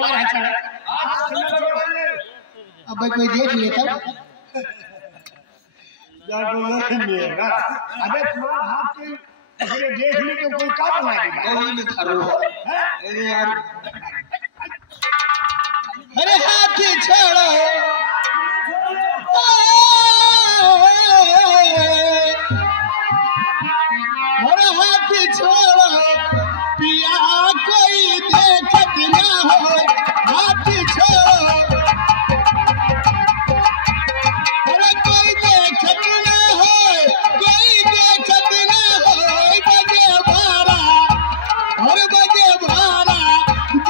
हमारा चला अब भाई कोई देख लेता यार बोलो नहीं है ना अबे तुम्हारा हाथ कोई अगर देख ली तो कोई क्या बनाएगा वही में खरो अरे यार अरे हाथ छोड़ो अरे हाथ छोड़ो पिया कोई देखत ना हो हाथ छोड़ो अरे कोई देखत ना हो कोई देखत ना हो बजे भारा हर बजे भारा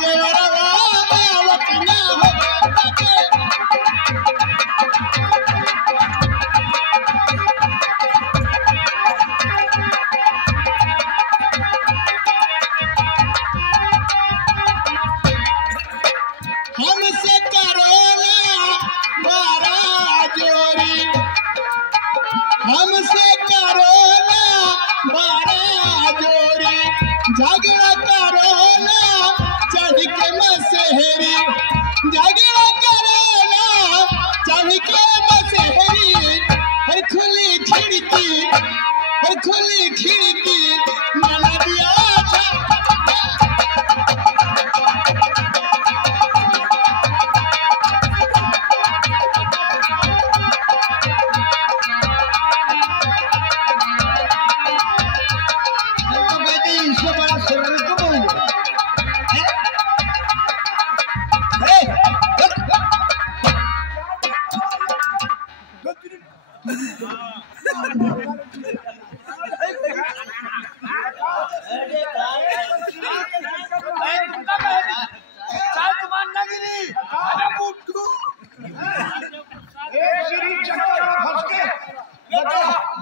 देवरवा आवत ना हो हमसे करोना मारा जोरी हमसे करोना मारा जोरी झगड़ा करोना चढ़ के मसहरी झगड़ा करोना चढ़ के मसहरी हर खुली खिड़की मैंने दिया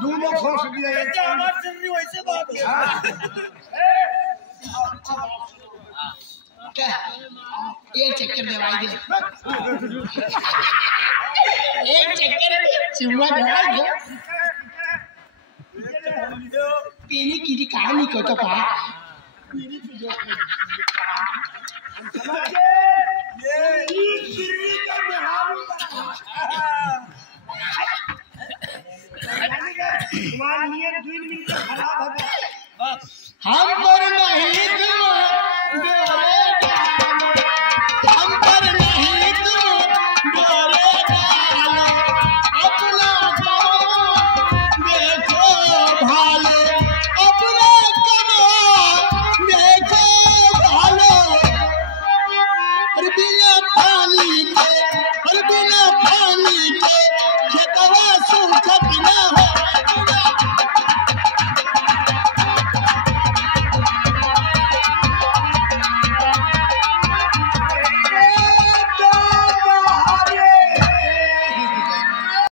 दोनों फंस गए वैसे बात एक चक्कर दवाई दे एक चक्कर चुम्मा दवाई दे पीनी की कहानी को तो पा हम पर नहीं